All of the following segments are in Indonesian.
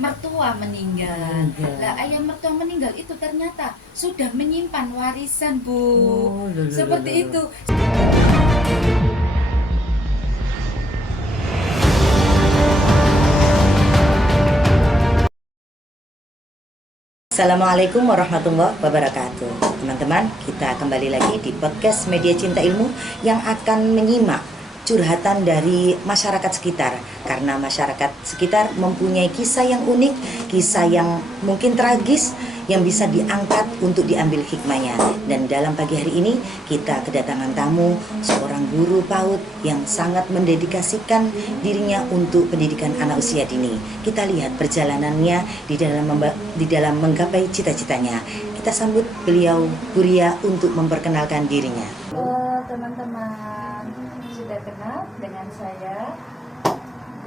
mertua meninggal. Lah ayah mertua meninggal itu ternyata sudah menyimpan warisan, Bu. Seperti itu. Assalamualaikum warahmatullahi wabarakatuh. Teman-teman, kita kembali lagi di podcast Media Cinta Ilmu yang akan menyimak curhatan dari masyarakat sekitar. Karena masyarakat sekitar mempunyai kisah yang unik, kisah yang mungkin tragis, yang bisa diangkat untuk diambil hikmahnya. Dan dalam pagi hari ini kita kedatangan tamu, seorang guru PAUD yang sangat mendedikasikan dirinya untuk pendidikan anak usia dini. Kita lihat perjalanannya di dalam menggapai cita-citanya. Kita sambut beliau, Bu Ria, untuk memperkenalkan dirinya. Teman-teman, sudah kenal dengan saya,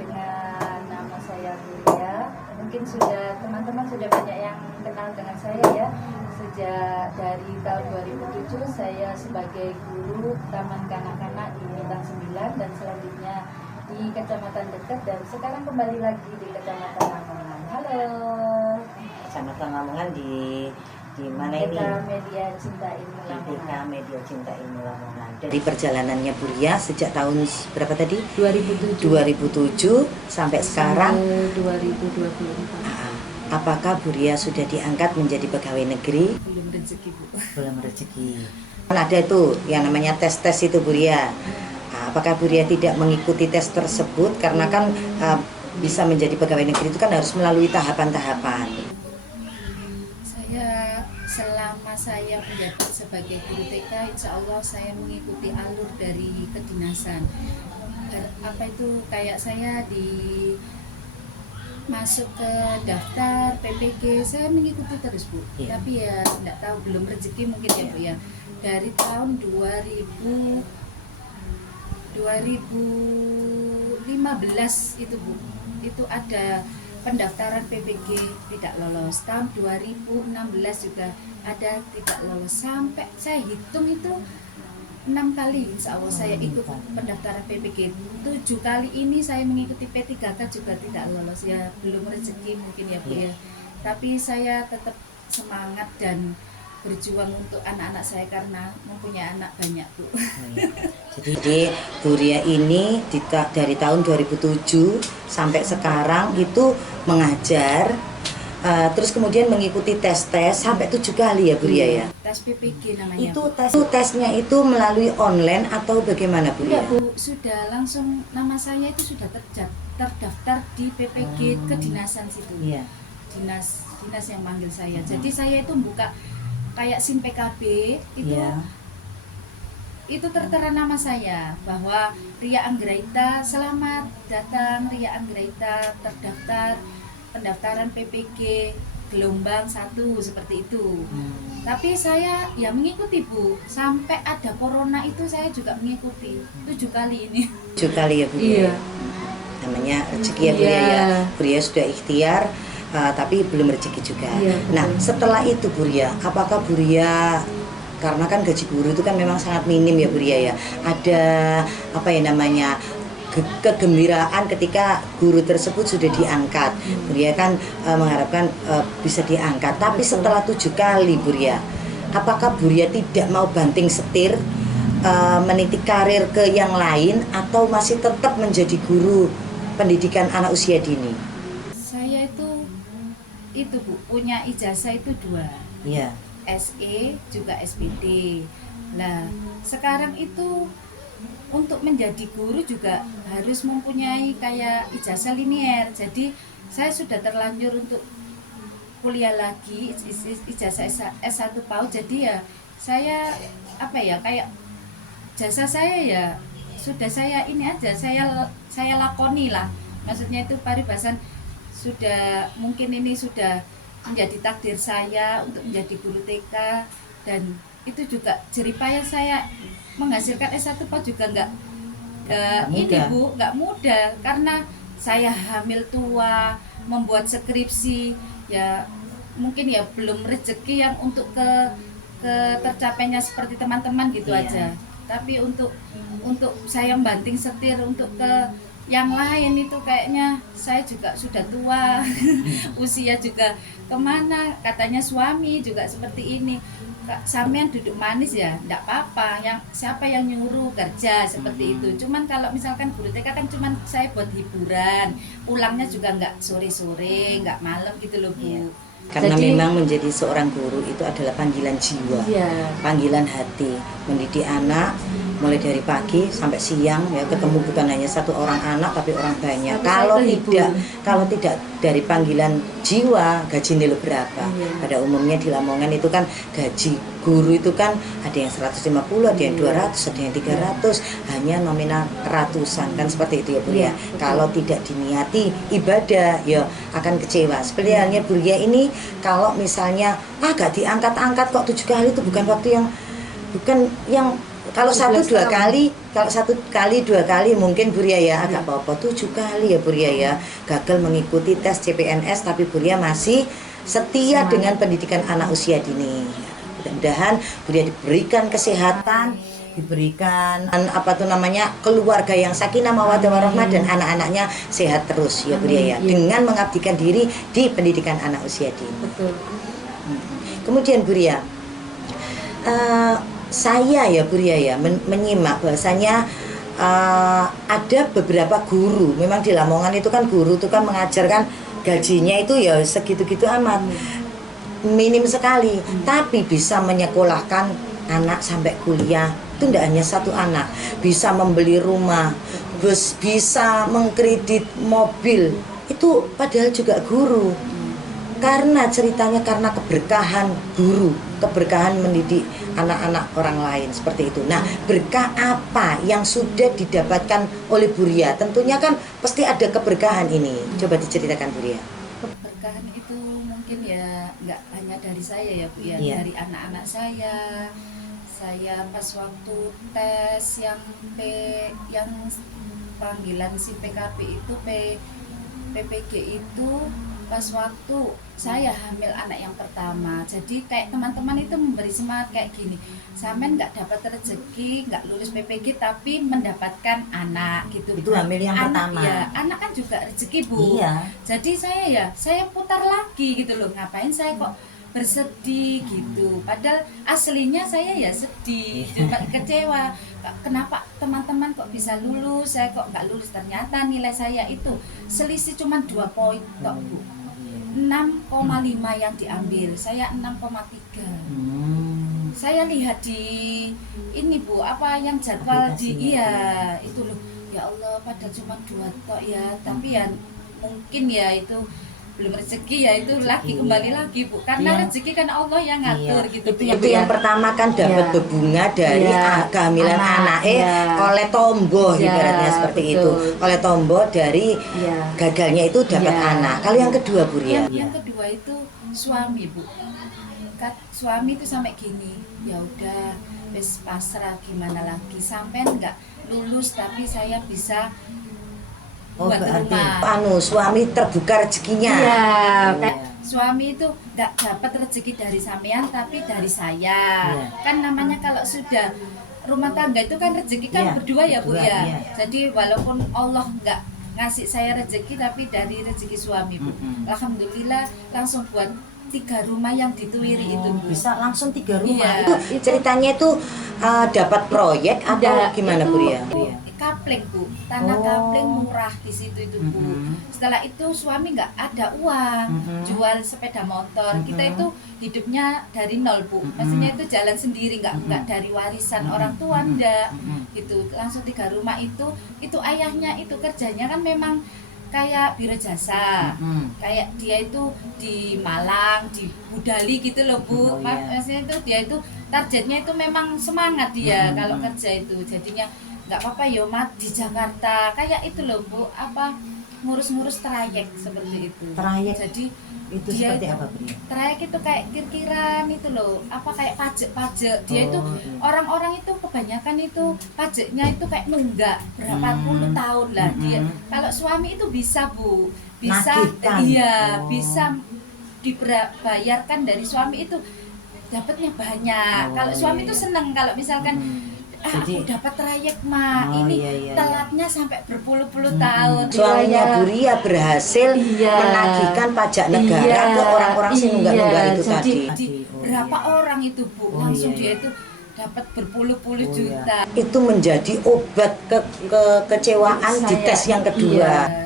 dengan nama saya Buria. Mungkin teman-teman sudah banyak yang kenal dengan saya ya. Sejak dari tahun 2007 saya sebagai guru Taman Kanak-kanak di Bintang 9 dan selanjutnya di Kecamatan dekat, dan sekarang kembali lagi di Kecamatan Lamongan. Halo. Kecamatan Lamongan di mana ini? Media Cinta Ilmu Lamongan. Media Cinta Ilmu Lamongan. Dari perjalanannya Bu Ria sejak tahun berapa tadi? 2007 sampai sekarang 2024. Apakah Bu Ria sudah diangkat menjadi pegawai negeri? Belum rezeki, Bu. Belum rezeki. Kan ada itu yang namanya tes-tes itu Bu Ria. Apakah Bu Ria tidak mengikuti tes tersebut karena kan bisa menjadi pegawai negeri itu kan harus melalui tahapan-tahapan. Selama saya menjabat sebagai guru TK, insya Allah saya mengikuti alur dari kedinasan. Apa itu, kayak saya masuk ke daftar PPG, saya mengikuti terus, Bu. Tapi ya tidak tahu, belum rezeki mungkin ya, Bu ya. Dari tahun 2015 itu, Bu, itu ada pendaftaran PPG tidak lolos. Tahun 2016 juga ada tidak lolos. Sampai saya hitung itu 6 kali insya Allah saya ikut pendaftaran PPG. 7 kali ini saya mengikuti P3K juga tidak lolos. Ya belum rezeki mungkin ya, Bu ya. Tapi saya tetap semangat dan berjuang untuk anak-anak saya karena mempunyai anak banyak, Bu. Jadi Bu Ria ini dari tahun 2007 sampai sekarang itu mengajar, terus kemudian mengikuti tes-tes sampai 7 kali ya Bu Ria ya. Tes PPG namanya. Itu tesnya itu melalui online atau bagaimana Bu Ria? Bu, sudah langsung nama saya itu sudah terdaftar di PPG kedinasan situ. Iya. Dinas yang manggil saya. Jadi saya itu buka kayak SIM PKB itu. Iya. Itu tertera nama saya bahwa Ria Anggraita, selamat datang Ria Anggraita, terdaftar pendaftaran PPG gelombang 1 seperti itu. Tapi saya ya mengikuti, Bu, sampai ada corona itu saya juga mengikuti 7 kali ini. 7 kali ya Bu Ria. Iya. Namanya rezeki ya Bu Ria ya. Bu Ria sudah ikhtiar tapi belum rezeki juga. Iya, nah setelah itu Bu Ria, apakah Bu Ria, karena kan gaji guru itu kan memang sangat minim ya Bu Ria ya, ada apa ya namanya kegembiraan ketika guru tersebut sudah diangkat. Bu Ria kan mengharapkan bisa diangkat, tapi setelah 7 kali Bu Ria, apakah Bu Ria tidak mau banting setir, meniti karir ke yang lain, atau masih tetap menjadi guru pendidikan anak usia dini? Saya itu Bu, punya ijazah itu 2. Iya. SE juga SPD. Nah, sekarang itu untuk menjadi guru juga harus mempunyai kayak ijazah linier. Jadi saya sudah terlanjur untuk kuliah lagi, ijazah S1 PAUD. Jadi ya saya kayak jasa saya ya sudah saya ini aja, saya lakoni lah. Maksudnya itu paribasan sudah, mungkin ini sudah menjadi takdir saya untuk menjadi guru TK, dan itu juga jeripaya saya menghasilkan S1 PAUD juga nggak mudah karena saya hamil tua, membuat skripsi ya, mungkin ya belum rezeki yang untuk ke tercapainya seperti teman-teman gitu aja. Tapi untuk saya banting setir untuk ke yang lain itu kayaknya saya juga sudah tua, usia juga kemana, katanya suami juga seperti ini. Sampean duduk manis ya, enggak apa-apa, yang siapa yang nyuruh kerja seperti itu. Cuman kalau misalkan guru TK kan cuman saya buat hiburan, pulangnya juga enggak sore-sore, enggak malam gitu loh Bu. Iya. Karena Jadi, memang menjadi seorang guru itu adalah panggilan jiwa, iya, panggilan hati, mendidik anak mulai dari pagi sampai siang ya, ketemu bukan hanya satu orang anak tapi orang banyak. Tapi Kalau saya terhibur. kalau tidak dari panggilan jiwa, gaji nilai berapa? Iya. Pada umumnya di Lamongan itu kan gaji guru itu kan ada yang 150, ada yang 200, ada yang 300, hanya nominal ratusan kan seperti itu ya Bu ya. Betul. Kalau tidak diniati ibadah ya akan kecewa. Seperti halnya Bu Ria ini, kalau misalnya gak diangkat-angkat kok 7 kali itu bukan waktu yang kalau 17 1-2 tahun. kali, kalau 1 kali 2 kali mungkin Bu Ria ya agak apa-apa. 7 kali ya Bu Ria ya gagal mengikuti tes CPNS, tapi Bu Ria masih setia Semangat. dengan pendidikan anak usia dini. Mudah-mudahan Bu Ria diberikan kesehatan, diberikan keluarga yang sakinah mawaddah warahmah, dan anak-anaknya sehat terus ya Bu Ria ya, dengan mengabdikan diri di pendidikan anak usia dini. betul. Kemudian Bu Ria, saya ya Bu Ria ya menyimak bahwasanya ada beberapa guru, memang di Lamongan itu kan guru itu kan mengajarkan gajinya itu ya segitu-gitu amat, minim sekali, tapi bisa menyekolahkan anak sampai kuliah itu tidak hanya satu anak, bisa membeli rumah, bisa mengkredit mobil, itu padahal juga guru. Karena ceritanya karena keberkahan guru, keberkahan mendidik anak-anak orang lain seperti itu. Nah, berkah apa yang sudah didapatkan oleh Bu Ria? Tentunya kan pasti ada keberkahan ini. Coba diceritakan Bu Ria. Keberkahan itu mungkin ya nggak hanya dari saya ya Bu ya, Iya. dari anak-anak saya. Saya pas waktu tes yang panggilan si PKP itu PPG itu pas waktu saya hamil anak yang pertama. Jadi kayak teman-teman itu memberi semangat kayak gini, sampean nggak dapat rezeki, nggak lulus PPG tapi mendapatkan anak gitu. Itu hamil yang anak, pertama. ya, anak kan juga rezeki Bu. Iya. Jadi saya putar lagi gitu loh, ngapain saya kok bersedih gitu, padahal aslinya saya ya sedih, cuma kecewa kenapa teman-teman kok bisa lulus, saya kok nggak lulus. Ternyata nilai saya itu selisih cuma 2 poin tok Bu, 6,5 yang diambil, saya 6,3. Saya lihat di ini Bu, apa yang jadwal di itu loh, ya Allah padahal cuma 2 tok ya, tapi ya mungkin ya itu belum rezeki ya, itu lagi kembali lagi Bu, karena rezeki kan Allah yang ngatur gitu Bu. Itu yang pertama kan dapat berbunga dari kehamilan anak oleh tombo, ibaratnya seperti itu, oleh tombo dari gagalnya itu dapat anak. Kalau yang kedua Bu Ria, yang kedua itu suami Bu, suami itu sampai gini, ya udah wis pasrah, gimana lagi, sampai nggak lulus tapi saya bisa buat rumah. Suami terbuka rezekinya. Suami itu nggak dapat rezeki dari sampean tapi dari saya. Kan namanya kalau sudah rumah tangga itu kan rezeki kan berdua ya Bu ya. Jadi walaupun Allah nggak ngasih saya rezeki tapi dari rezeki suami Bu. Alhamdulillah langsung buat 3 rumah yang dituwiri itu Bu. Bisa langsung 3 rumah. Itu ceritanya itu dapat proyek atau gimana Bu Ria? Kapling Bu, tanah kapling murah di situ itu Bu. Setelah itu suami nggak ada uang, jual sepeda motor. Kita itu hidupnya dari nol Bu, maksudnya itu jalan sendiri, nggak dari warisan orang tua ndak gitu. Langsung 3 rumah itu ayahnya itu kerjanya kan memang kayak biro jasa, kayak dia itu di Malang, di Budali gitu loh Bu. Maksudnya itu dia itu targetnya itu memang semangat dia kalau kerja itu, jadinya nggak apa-apa ya mat di Jakarta kayak itu loh Bu, apa ngurus-ngurus trayek seperti itu. Trayek jadi itu dia seperti apa Bu Ria? trayek itu kayak kirkiran itu loh, apa kayak pajak dia itu orang-orang itu kebanyakan itu pajaknya itu kayak nunggak berapa puluh tahun lah dia. Kalau suami itu bisa Bu, bisa Nagihkan. bisa dibayarkan dari suami itu dapatnya banyak. Kalau suami itu seneng kalau misalkan Jadi aku dapat trayek mah, Oh, ini iya, iya, iya. telatnya sampai berpuluh-puluh tahun. Suaminya Iya. Bu Ria berhasil Iya. menagihkan pajak negara Iya, ke orang-orang sing nunggak-nunggak iya. itu Jadi, tadi. berapa iya. orang itu Bu, Oh, langsung iya, dia iya. itu dapat berpuluh-puluh Oh, iya. juta. Itu menjadi obat kekecewaan di tes yang kedua. Iya.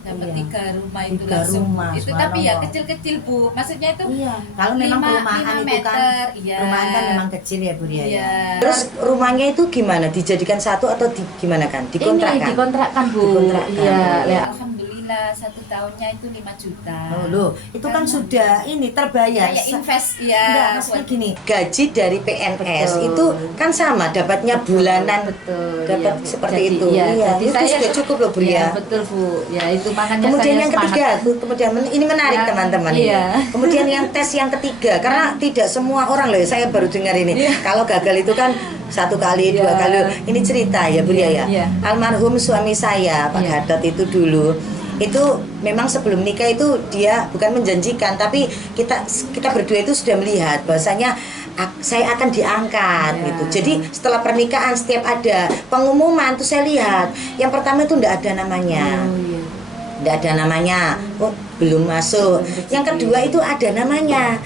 Dapat Iya. 3 rumah itu 3 langsung. rumah, Itu tapi ya subhanallah. kecil-kecil Bu. Maksudnya itu Iya, kalau memang 5 perumahan itu kan meter, iya. perumahan kan memang kecil ya Bu Ria. Iya. Ya. Terus rumahnya itu gimana? Dijadikan satu atau gimana kan? Dikontrakkan? Ini dikontrakkan Bu. Dikontrakkan. Iya, Oh, iya. Alhamdulillah 1 tahunnya itu 5 juta. Oh loh, itu kan Karena sudah ini terbayar. kayak invest ya. Enggak, maksudnya buat- gini, gaji dari PNS Betul. itu kan sama, dapatnya bulanan, Betul, dapat iya, Bu. seperti Jadi, itu. iya, Iya, jadi itu saya sudah cukup loh Bu Iya, ya. betul Bu. Ya itu makanya Kemudian saya yang ketiga, semangat. kemudian ini menarik Yang- teman-teman iya. ini. Kemudian yang tes yang ketiga, karena tidak semua orang loh, saya baru dengar ini. Iya. Kalau gagal itu kan 1 kali, 2 Iya. kali. Ini cerita ya Bu Ria ya. Iya. Almarhum suami saya Pak Iya. Gatot itu dulu. Itu memang sebelum nikah itu dia bukan menjanjikan, tapi kita berdua itu sudah melihat bahwasanya saya akan diangkat Ya. gitu. Jadi setelah pernikahan setiap ada pengumuman tuh saya lihat yang pertama itu enggak ada namanya. Oh, iya. Enggak ada namanya. Oh, belum masuk. Yang kedua itu ada namanya,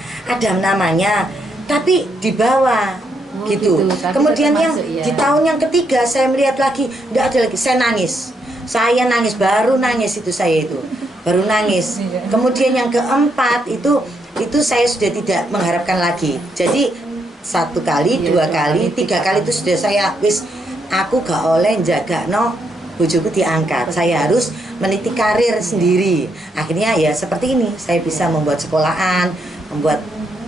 tapi di bawah Oh, gitu. gitu. Tapi Kemudian tetap yang masuk, ya. di tahun yang ketiga saya melihat lagi enggak ada lagi. Saya nangis baru nangis itu saya itu. Baru nangis. Iya. Kemudian yang keempat itu saya sudah tidak mengharapkan lagi. Jadi 1 kali, Iya, 2 2 kali, kali, 3 kali itu sudah saya wis aku gak oleh jaga bojoku diangkat. Saya harus meniti karir sendiri. Akhirnya ya seperti ini, saya bisa membuat sekolahan,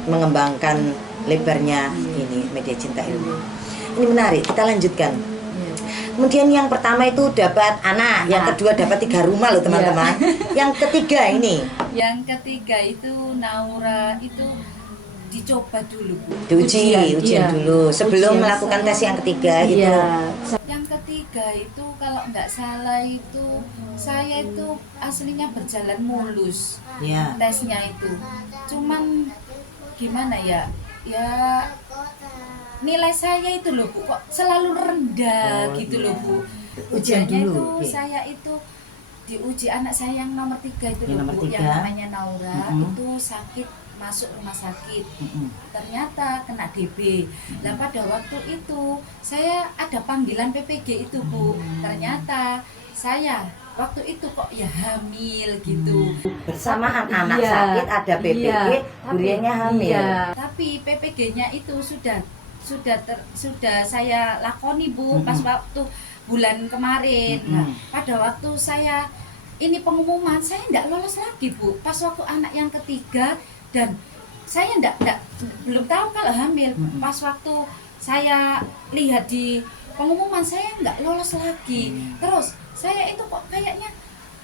mengembangkan lebarnya ini Media Cinta Ilmu. Ini menarik, kita lanjutkan. Iya. Kemudian yang pertama itu dapat anak, yang kedua dapat 3 rumah loh teman-teman. Yang ketiga ini Yang ketiga itu Naura itu dicoba dulu Bu. ujian iya. dulu sebelum Ujian melakukan saya- tes yang ketiga itu. Iya. Yang ketiga itu kalau nggak salah itu saya itu aslinya berjalan mulus Ya. tesnya itu. Cuman gimana ya? Ya nilai saya itu loh Bu kok selalu rendah Oh, gitu iya. loh Bu. Ujian Ujiannya dulu, itu oke. saya itu diuji anak saya yang nomor 3 itu Yang loh nomor Bu, 3. yang namanya Naura Mm-mm. itu sakit masuk rumah sakit. Mm-mm. Ternyata kena DB. Nah pada waktu itu saya ada panggilan PPG itu Bu. Ternyata saya waktu itu kok ya hamil gitu. Bersamaan anak Iya, sakit ada PPG, iya. Burianya hamil. Iya. Tapi PPG-nya itu sudah saya lakoni Bu pas waktu bulan kemarin. Nah, pada waktu saya ini pengumuman saya enggak lolos lagi Bu. Pas waktu anak yang ketiga dan saya belum tahu kalau hamil. Pas waktu saya lihat di pengumuman saya enggak lolos lagi. Terus saya itu kok kayaknya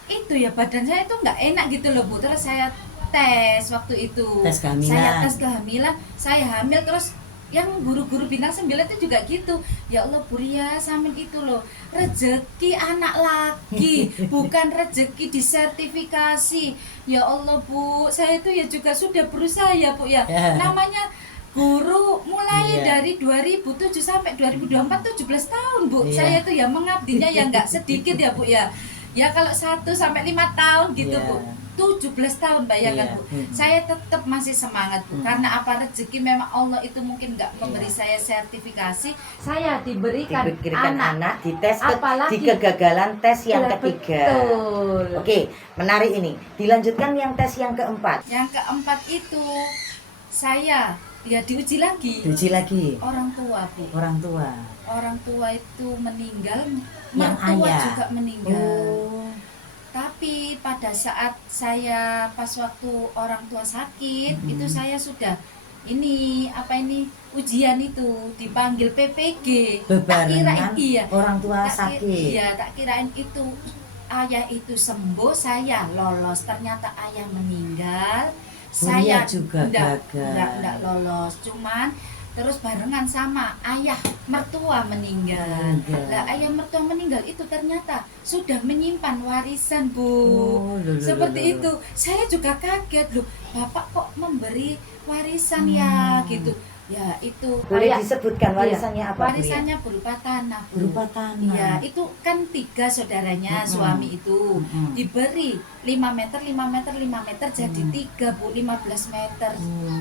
itu ya badan saya itu enggak enak gitu loh Bu. Terus saya tes waktu itu. Tes kehamilan. Saya tes kehamilan, saya hamil terus yang guru-guru bintang 9 itu juga gitu. Ya Allah Bu Ria, samin itu loh rezeki anak lagi, bukan rezeki disertifikasi. Ya Allah Bu, saya itu ya juga sudah berusaha ya Bu ya. Namanya guru mulai Iya. dari 2007 sampai 2024 17 tahun Bu. Iya. Saya itu ya mengabdinya ya nggak sedikit ya Bu ya. Ya kalau 1 sampai 5 tahun gitu Iya. Bu. 17 tahun bayangkan Iya. Bu. Saya tetap masih semangat Bu. Karena apa rezeki memang Allah itu mungkin nggak memberi Iya. saya sertifikasi. Saya diberikan anak di tes Apalagi- di kegagalan tes yang Iya, ketiga. betul. Oke, menarik ini. Dilanjutkan yang tes yang keempat. Yang keempat itu saya ya diuji lagi. Diuji lagi Orang tua Bu. orang tua. Orang tua itu meninggal, Yang mertua ayah. juga meninggal. Oh. Tapi pada saat saya pas waktu orang tua sakit itu saya sudah ujian itu dipanggil PPG. Tak kirain Bebarengan orang tua tak sakit. Iya, tak kirain itu ayah itu sembuh, saya lolos. Ternyata ayah meninggal. Saya juga gagal. enggak lolos. Cuman terus barengan sama ayah mertua meninggal. Lah ayah mertua meninggal itu ternyata sudah menyimpan warisan Bu. Oh, Seperti itu. Saya juga kaget loh. Bapak kok memberi warisan ya gitu. Ya itu Boleh Kayak- disebutkan warisannya apa, Bu? Ya? warisannya berupa tanah, Bu. Berupa tanah. Iya, itu kan 3 saudaranya suami itu diberi 5 meter, 5 meter, 5 meter jadi 3, Bu, 15 meter.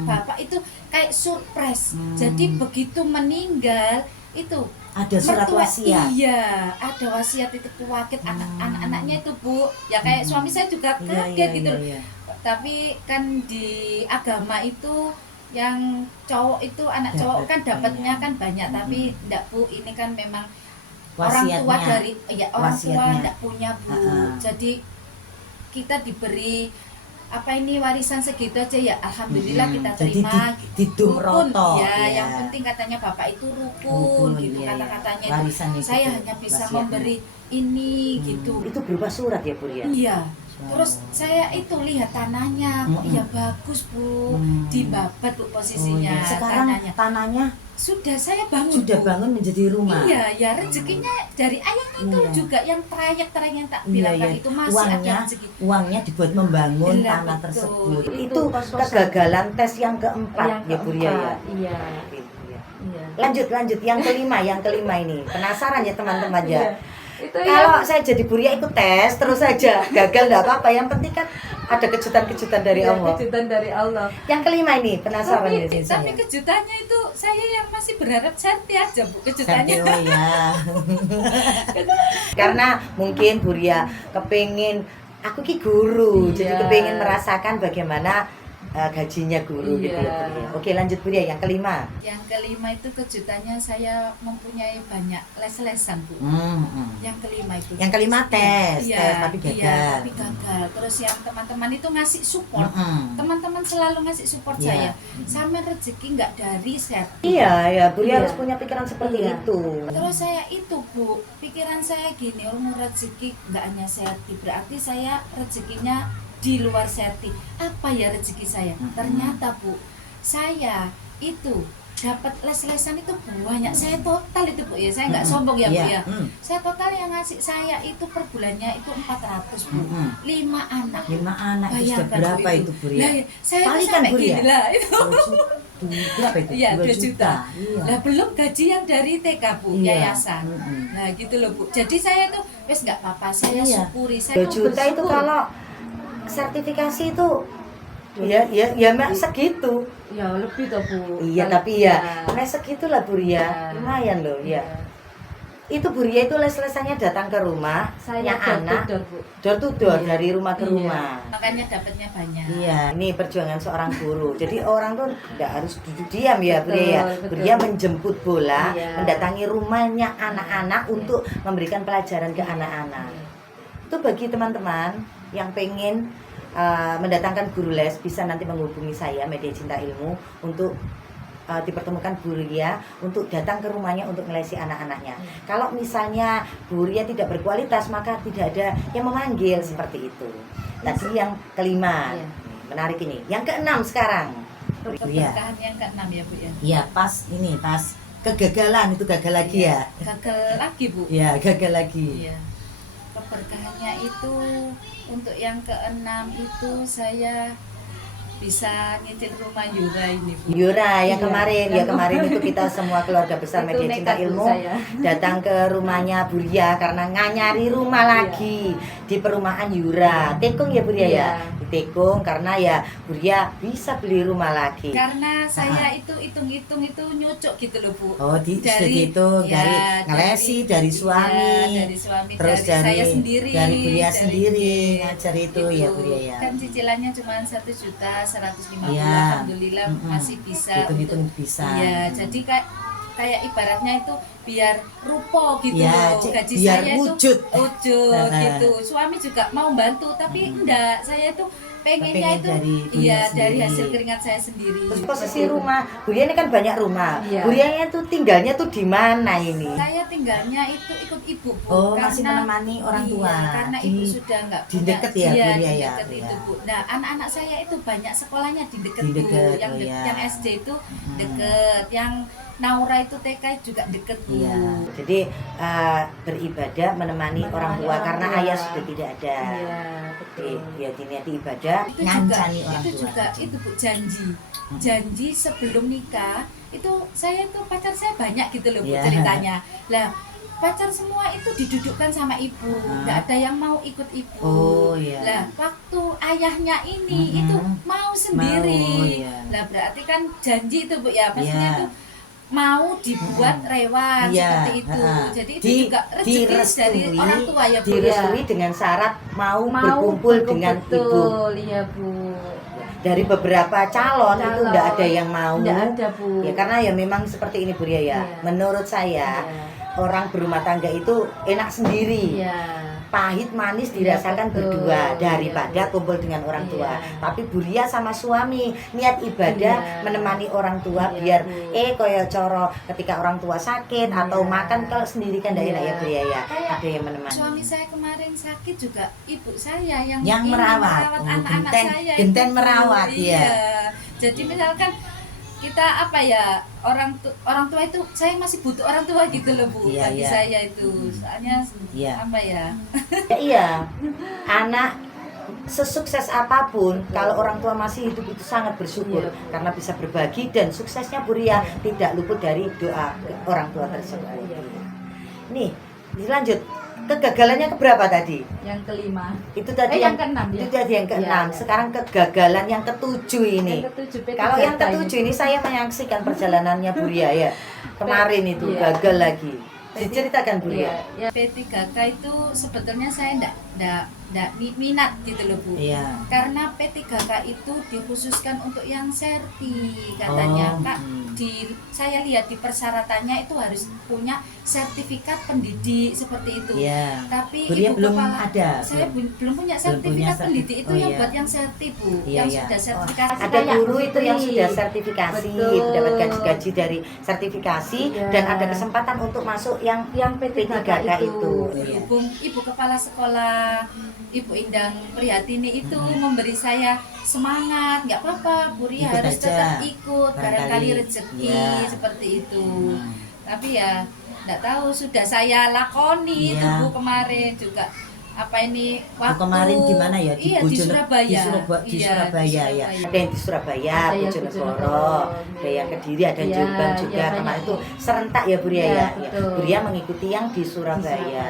Bapak itu kayak surprise. Jadi begitu meninggal itu Ada surat wasiat. Iya, ada wasiat itu wakil anak-anaknya itu, Bu. Ya kayak suami saya juga kaget gitu. Iya. Tapi kan di agama itu yang cowok itu anak cowok kan dapatnya kan banyak, tapi enggak, Bu, ini kan memang orang tua Wasiatnya. dari orang tua Wasiatnya. enggak punya, Bu. Jadi kita diberi apa ini warisan segitu aja ya, alhamdulillah kita Jadi terima. didum Rukun, roto. ya, Iya. yang penting katanya bapak itu rukun gitu, iya, kata-katanya iya. itu. Warisan itu, Saya hanya bisa wasiatnya. memberi ini gitu. Itu berupa surat ya, Bu ya? Iya. Terus saya itu lihat tanahnya, kok ya bagus, Bu. Dibabat, Bu, posisinya. Sekarang tanahnya Sudah saya bangun. sudah Bu. bangun menjadi rumah. Iya, ya rezekinya dari ayahnya itu Iya. juga yang trayek-trayek yang tak bilang tadi itu masih uangnya, ada rezeki. uangnya dibuat membangun Iya, tanah betul. tersebut. Itu Itu kos-kosan. kegagalan tes yang keempat Yang ya, Bu ya. keempat, iya. Iya. Lanjut yang kelima ini. Penasaran ya teman-teman ya. Iya. Itu Kalau saya jadi Buria ikut tes terus saja gagal enggak apa-apa. Yang penting kan ada kejutan-kejutan dari Allah. kejutan dari Allah. Yang kelima ini penasaran ya Tapi saya. kejutannya itu saya yang masih berharap Santi aja, Bu, kejutannya. Oh ya. Karena mungkin Buria kepingin aku ki guru, jadi Iya. kepingin merasakan bagaimana gajinya guru gitu Iya. ya, Buria. Oke, lanjut Buria yang kelima. Yang kelima itu kejutannya saya mempunyai banyak les-lesan, Bu. Yang kelima itu. Yang kelima tes tapi gagal. Iya, tapi gagal. Terus yang teman-teman itu ngasih support. Teman-teman selalu ngasih support Iya. saya. Sama rezeki nggak dari set. Iya, ya Buria Iya. harus punya pikiran seperti Iya. itu. Terus saya itu, Bu, pikiran saya gini, umur rezeki nggak hanya Serti, berarti saya rezekinya di luar Serti. Apa ya rezeki saya? Ternyata, Bu, saya itu dapat les-lesan itu banyak. Saya total itu, Bu, ya. Saya nggak sombong ya, Bu, Iya. ya. Saya total yang ngasih saya itu per bulannya itu 400, Bu. 5 anak. 5 anak itu sudah Bayangkan, berapa Bu, itu Buria? Lah, saya tuh Kalikan, sampai Bu, ya? gini lah itu. Berapa itu? Iya, 2 2 juta. Iya. Lah belum gaji yang dari TK, Bu, Iya. yayasan. Nah, gitu loh, Bu. Jadi saya tuh wes nggak apa-apa, saya Iya. syukuri. Saya 2 tuh juta itu bersyukur. kalau sertifikasi itu ya mak segitu. Ya lebih toh, Bu. Iya, Kalau- tapi ya Iya. les segitulah Buria. Iya. Lumayan loh, ya. Itu Buria itu les-lesannya datang ke rumah, Saya anak door to door, Bu. door to door Iya. dari rumah ke Iya. rumah. Makanya dapatnya banyak. Iya, ini perjuangan seorang guru. Jadi orang tuh tidak harus duduk diam ya, Betul, Buria ya. betul. Buria menjemput bola, Iya. mendatangi rumahnya anak-anak untuk memberikan pelajaran ke anak-anak. Itu bagi teman-teman yang pengen mendatangkan guru les, bisa nanti menghubungi saya Media Cinta Ilmu untuk dipertemukan Buria untuk datang ke rumahnya untuk ngelesi anak-anaknya. Kalau misalnya Buria tidak berkualitas, maka tidak ada yang memanggil seperti itu. Tadi yang kelima, Iya. menarik ini. Yang keenam sekarang. Iya, Keberkahan yang ke-6 ya, Bu, ya. iya pas kegagalan itu gagal lagi ya. Gagal lagi, Bu. Iya, gagal lagi. Iya. Keberkahannya itu untuk yang ke-6 itu saya bisa nyicil rumah Yura ini, Bu. Yura yang Iya, kemarin itu kita semua keluarga besar Itu Media Cinta nekat, Bu, Ilmu saya. datang ke rumahnya Buria karena nyari rumah lagi di perumahan Yura. Tekung ya Buria ya. Iya. Di Tekung karena ya Buria bisa beli rumah lagi. Karena saya itu hitung-hitung itu nyocok gitu loh, Bu. Oh, Dari- dari ya, ngelesi dari suami. ya, dari suami, Terus dari saya sendiri, dari Buria dari- sendiri ngajar itu ya Buria ya. Kan cicilannya cuma 1.150.000, Iya. alhamdulillah masih bisa. Hitung-hitung untuk- bisa. Iya, jadi kayak ibaratnya itu biar rupo gitu Iya, loh. Gaji biar saya wujud. itu wujud gitu. Suami juga mau bantu, tapi enggak. Saya itu pengennya Pengen itu dari dunia iya dari sendiri. hasil keringat saya sendiri. Terus posisi rumah Buria ini kan banyak rumah. Iya. Burianya tuh tinggalnya tuh di mana ini? Saya tinggalnya itu ikut ibu, Bu. Oh, masih menemani orang tua. Iya, karena Di- ibu sudah enggak di deket ya, iya, Buria di ya, deket Buria. itu, Bu. Nah, anak-anak saya itu banyak sekolahnya di deket, Di Bu. deket, Yang oh, iya. yang SD itu deket, yang Naura itu TK juga deket, Bu. Iya. Jadi beribadah menemani orang tua orang karena tua. ayah sudah tidak ada. Iya, betul. Ya diniati ibadah, itu ngancani juga, orang itu tua. juga itu Bu janji sebelum nikah itu saya tuh pacar saya banyak gitu loh Bu Iya. ceritanya lah. Pacar semua itu didudukkan sama ibu, nggak ada yang mau ikut ibu. Oh, iya. Lah waktu ayahnya ini Mm-mm. itu mau sendiri. iya. Lah berarti kan janji itu Bu ya, maksudnya Iya. itu mau dibuat reward Iya, seperti itu. Jadi itu juga rezeki dari orang tua ya Bu. direstui dengan syarat mau berkumpul dengan ibu. betul, iya Bu. Dari beberapa calon itu Calon. enggak ada yang mau. Enggak ada Bu. Ya karena ya memang seperti ini Bu Ria ya. Iya. Menurut saya Iya. orang berumah tangga itu enak sendiri. Iya. Pahit manis Iya, dirasakan betul. berdua daripada Iya, Bu. kumpul dengan orang tua. Iya. Tapi Bu Ria sama suami niat ibadah Iya. menemani orang tua Iya, biar Bu. koyo coro ketika orang tua sakit Iya. atau makan kalau sendiri kan enggak Iya. enak ya Bu Ria ya. Kayak Ada yang menemani. Suami saya kemarin sakit juga ibu saya yang Yang ini merawat. Oh, anak-anak genten- saya genten itu, Bu. merawat, Iya. ya. Jadi misalkan kita apa ya orang tua itu saya masih butuh orang tua gitu loh Bu Iya, bagi iya. saya itu soalnya Iya. apa ya Ya, iya, anak sesukses apapun kalau orang tua masih hidup itu sangat bersyukur Iya. karena bisa berbagi dan suksesnya Bu Ria tidak luput dari doa orang tua tersebut. Iya. Nih, dilanjut kegagalannya keberapa tadi? Yang kelima. Itu tadi yang keenam ya. itu tadi yang keenam. Iya, iya. Sekarang kegagalan yang ketujuh ini. Yang ketujuh P3K Kalau yang ketujuh ini saya menyaksikan perjalanannya Bu Ria ya. Kemarin itu Iya. gagal lagi. Diceritakan Bu Iya, Ria. ya. P3K itu sebetulnya saya enggak minat gitu loh Bu. Iya. Karena P3K itu dikhususkan untuk yang serti katanya Oh, Kak. Saya lihat di persyaratannya itu harus punya sertifikat pendidik seperti itu. Iya. Tapi Bu Ria ibu belum kepala ada. saya belum punya punya sertifikat serti- pendidik itu oh, yang iya. buat yang serti Bu, Iya, yang iya. sudah sertifikasi. Ada Kayak guru Bu itu yang Fitri. sudah sertifikasi, Betul. mendapat gaji-gaji dari sertifikasi Iya. dan ada kesempatan untuk masuk yang Yang P3K P3K itu. Iya. Berhubung ibu kepala sekolah Ibu Indang Prihatini itu memberi saya semangat, nggak apa-apa Bu Ria Ikut harus aja. tetap ikut, barangkali Barangkali, rezeki iya. seperti itu. Hmm. Tapi ya nggak tahu sudah saya lakoni itu Iya. Bu kemarin juga apa ini Bu, kemarin di mana ya? Di Iya di Bojonegoro- Surabaya. di Surabaya, Iya, Surabaya ya. Ada yang di Surabaya, Ada yang Bojonegoro, Bojonegoro, ada yang Kediri, ada yang Iya, Jombang juga. iya, Kemarin banyak. itu serentak ya Bu Ria Iya, ya. betul. Bu Ria mengikuti yang di Surabaya.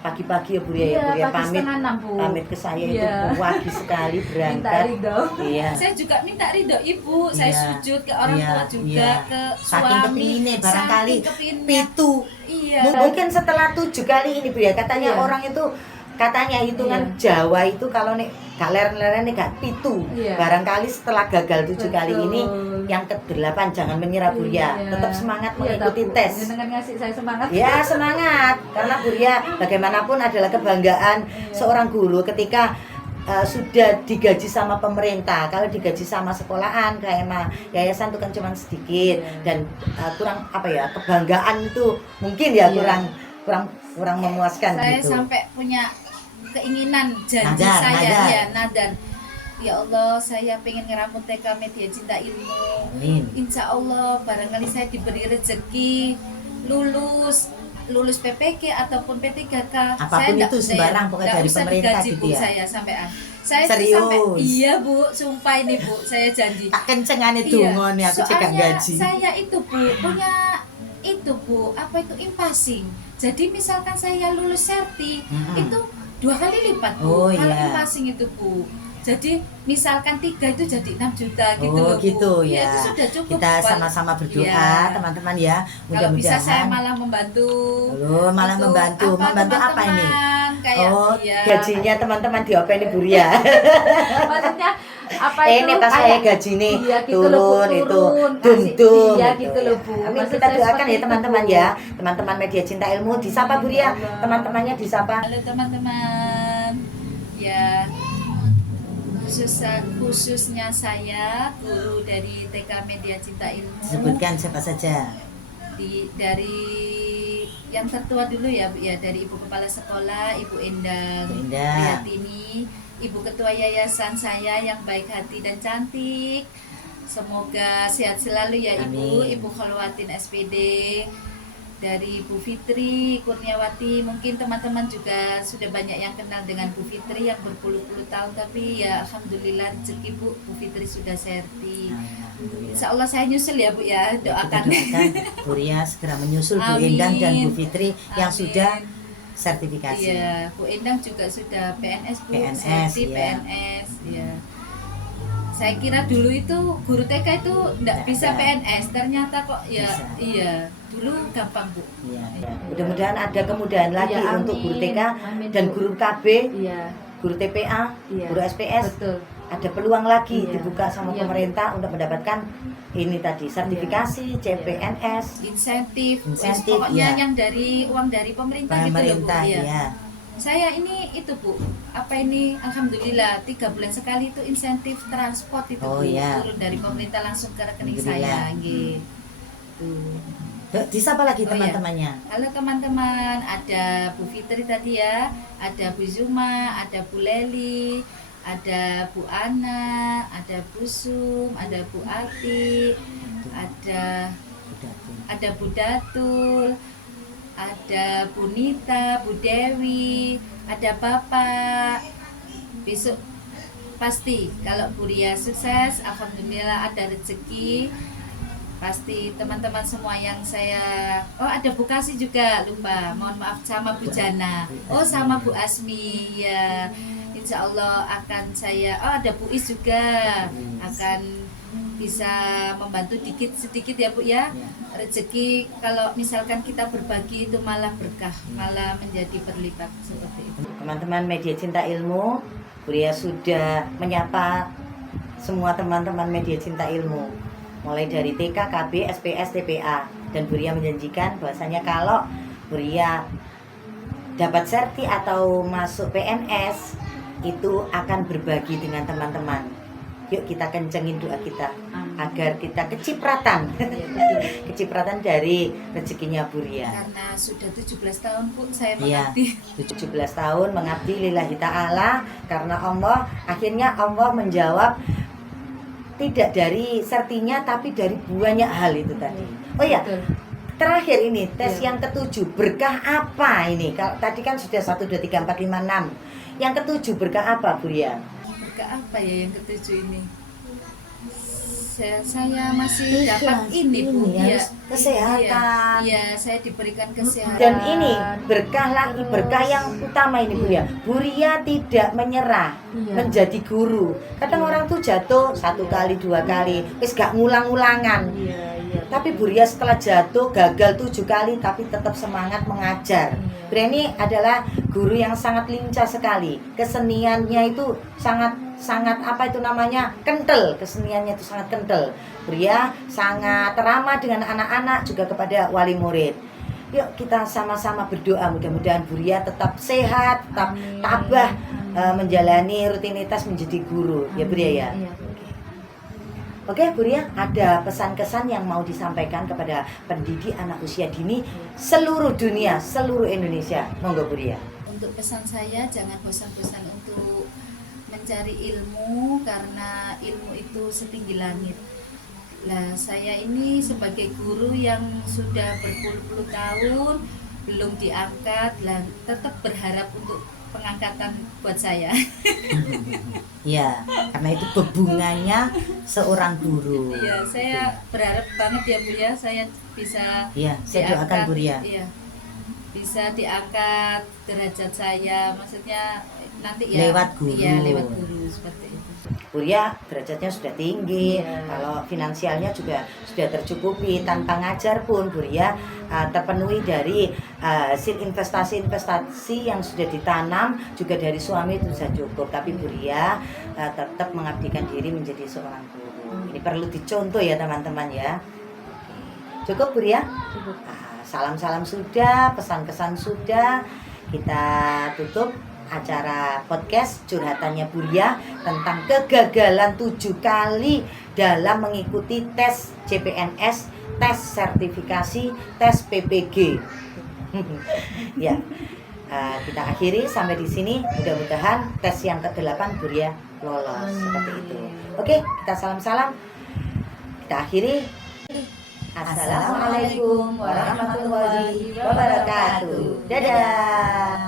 Pagi-pagi ya Bu Ria ya. Iya, Bu Ria pagi pamit. setengah 6 Bu. Pamit ke saya itu Iya. pagi sekali Minta berangkat. ridho. Iya. Saya juga minta ridho ibu, saya Iya. sujud ke orang Iya, tua juga, iya. ke Saking suami, kepinginnya barangkali saking kepinginnya. pitu. Iya. Mungkin setelah 7 kali ini Bu ya, katanya Iya. orang itu katanya hitungan Jawa itu kalau nek gak leren-leren nih gak pitu. Iya. Barangkali setelah gagal 7 kali Betul. ini yang ke-8 jangan menyerah Bu Ria. Iya. Tetap semangat Iya, mengikuti Bu. tes. Jenengan ngasih saya semangat. Ya semangat karena Bu Ria bagaimanapun adalah kebanggaan Iya. seorang guru ketika sudah digaji sama pemerintah. Kalau digaji sama sekolahan kayak yayasan itu kan cuma sedikit Iya. dan kurang apa ya, kebanggaan itu mungkin ya Iya. kurang memuaskan Saya gitu. sampai punya keinginan janji Nadar, saya nadar. ya nadar. Ya Allah, saya pengen ngerampung TK Media Cinta Ilmu. Amin. Insya Allah barangkali saya diberi rezeki lulus PPK ataupun P3K. Apapun saya itu sembarang pokoknya dari pemerintah gitu ya. Saya sampean. Saya tuh Serius? sampai iya Bu, sumpah ini Bu, saya janji. Tak kencengan itu ngone aku cekak soalnya gaji. saya itu Bu punya itu Bu, apa itu impasing. Jadi misalkan saya lulus serti Mm-mm. itu 2 kali lipat Bu. Oh, Kalau iya. impasing itu Bu. Jadi misalkan 3 itu jadi 6 juta gitu Oh loh Bu. gitu Iya, ya. itu sudah cukup. Kita Wal- sama-sama berdoa Iya. teman-teman ya. Kalau bisa saya Mudah-mudahan. malah membantu. Loh, malah Untuk membantu. Membantu apa ini? teman-teman, Kayak, Oh, iya. gajinya teman-teman diopeni Bu Ria. Maksudnya apa Ini pas saya kayak- gaji nih Iya, gitu loh, Bu, turun itu turun, dung kasih- dung. iya, gitu loh, Bu. Amin, Maksud kita saya doakan seperti ya itu, teman-teman Bu. ya. Teman-teman Media Cinta Ilmu disapa Bu Ria. Allah. Teman-temannya disapa. Halo teman-teman. Ya, khususnya saya guru dari TK Media Cinta Ilmu. Sebutkan siapa saja. Dari yang tertua dulu ya Bu ya, dari Ibu Kepala Sekolah Ibu Endang Bu Endang. Priyatini, Ibu Ketua Yayasan saya yang baik hati dan cantik. Semoga sehat selalu ya Ibu, Amin. Ibu Khalwatin SPD. dari Bu Fitri Kurniawati. Mungkin teman-teman juga sudah banyak yang kenal dengan Bu Fitri yang berpuluh-puluh tahun, tapi ya alhamdulillah rezeki Bu Fitri sudah serti. Insya Allah saya nyusul ya Bu ya, Kita doakan. doakan Bu Ria segera menyusul Bu Amin. Endang dan Bu Fitri yang Amin. sudah sertifikasi. Iya, Bu Endang juga sudah PNS Bu, PNS, serti ya. PNS ya. Saya kira dulu itu guru TK itu enggak Nggak bisa ada. PNS, ternyata kok ya Bisa. iya, dulu gampang Bu. Iya, ya. Mudah-mudahan ada kemudahan lagi Iya, untuk guru amin. TK Amin, dan Bu. guru KB, Iya, guru TPA, iya. guru SPS. Betul. Ada peluang lagi Iya. dibuka sama Iya. pemerintah untuk mendapatkan ini tadi sertifikasi CPNS, Insentif, Insentif, pokoknya iya. yang dari uang dari pemerintah, gitu loh Bu. pemerintah Iya. ya. Saya ini itu Bu, apa ini alhamdulillah 3 bulan sekali itu insentif transport itu Oh, Bu, iya. turun dari pemerintah langsung ke rekening Alhamdulillah. saya, nggih. Tuh. Disapa lagi Oh, iya. teman-temannya. Halo teman-teman, ada Bu Fitri tadi ya, ada Bu Zuma, ada Bu Leli, ada Bu Ana, ada Bu Sum, ada Bu Ati, ada Bu Datul, ada Bu Nita, Bu Dewi, ada Bapak. Besok pasti kalau Bu Ria sukses, alhamdulillah ada rezeki. Pasti teman-teman semua yang saya, oh ada Bu Kasih juga, lupa, mohon maaf, sama Bu Jana, oh sama Bu Asmi ya. Insya Allah akan saya, oh ada Bu Is juga, akan bisa membantu dikit sedikit ya Bu ya. Rezeki kalau misalkan kita berbagi itu malah berkah, malah menjadi berlipat seperti itu. Teman-teman media cinta ilmu, Bu Ria sudah menyapa semua teman-teman media cinta ilmu, mulai dari TK, KB, SPS, TPA, dan Bu Ria menjanjikan bahwasanya kalau Bu Ria dapat serti atau masuk PNS itu akan berbagi dengan teman-teman. Yuk kita kencengin doa kita agar kita kecipratan kecipratan dari rezekinya Bu Ria. Karena sudah 17 tahun Bu saya Iya. mengabdi. 17 tahun mengabdi lillahi ta'ala karena Allah, akhirnya Allah menjawab tidak dari sertinya tapi dari banyak hal itu tadi. Oh ya, Betul. terakhir ini tes Iya. yang ketujuh, berkah apa ini? Kalau tadi kan sudah 1 2 3 4 5 6. Yang ketujuh berkah apa Bu Ria? Berkah apa ya yang ketujuh ini? Saya masih dapat ini Bu, Ini, ya. harus kesehatan. Iya, saya diberikan kesehatan. Dan ini berkah lagi, berkah yang utama ini Bu Ria. Bu Ria tidak menyerah Iya. menjadi guru. Kadang orang tuh jatuh 1 kali 2 kali, wis gak ngulang-ulangan. Iya, iya. Tapi Bu Ria setelah jatuh gagal 7 kali tapi tetap semangat mengajar. Bu Ria ini adalah guru yang sangat lincah sekali. Keseniannya itu sangat apa itu namanya? Kental. Keseniannya itu sangat kental. Bu Ria sangat ramah dengan anak-anak juga kepada wali murid. Yuk kita sama-sama berdoa mudah-mudahan Bu Ria tetap sehat, tetap Amin. tabah Amin. menjalani rutinitas menjadi guru. Ya Bu Ria ya. Iya. Oke Bu Ria, ada pesan-kesan yang mau disampaikan kepada pendidik anak usia dini seluruh dunia, seluruh Indonesia. Monggo Bu Ria. Untuk pesan saya, jangan bosan-bosan untuk mencari ilmu karena ilmu itu setinggi langit. Lah saya ini sebagai guru yang sudah berpuluh-puluh tahun belum diangkat, lah tetap berharap untuk pengangkatan buat saya. Ya, karena itu hubungannya seorang guru. Iya, saya berharap banget ya Bu ya, saya bisa Iya, saya doakan Bu Ria. Iya, bisa diangkat derajat saya, maksudnya nanti ya Lewat guru. Iya, lewat guru seperti itu. Bu Ria derajatnya sudah tinggi, Iya. kalau finansialnya juga sudah tercukupi. Tanpa ngajar pun Bu Ria terpenuhi dari hasil investasi-investasi yang sudah ditanam, juga dari suami itu sudah cukup. Tapi Bu Ria tetap mengabdikan diri menjadi seorang guru. Ini perlu dicontoh ya teman-teman ya. Cukup Bu Ria? Cukup. Salam-salam sudah, pesan-kesan sudah. Kita tutup acara podcast curhatannya Bu Ria tentang kegagalan 7 kali dalam mengikuti tes CPNS, tes sertifikasi, tes PPG. Ya, kita akhiri sampai di sini. Mudah-mudahan tes yang ke-8 Bu Ria lolos seperti itu. Oke, kita salam-salam. Kita akhiri. Assalamualaikum warahmatullahi wabarakatuh. Dadah.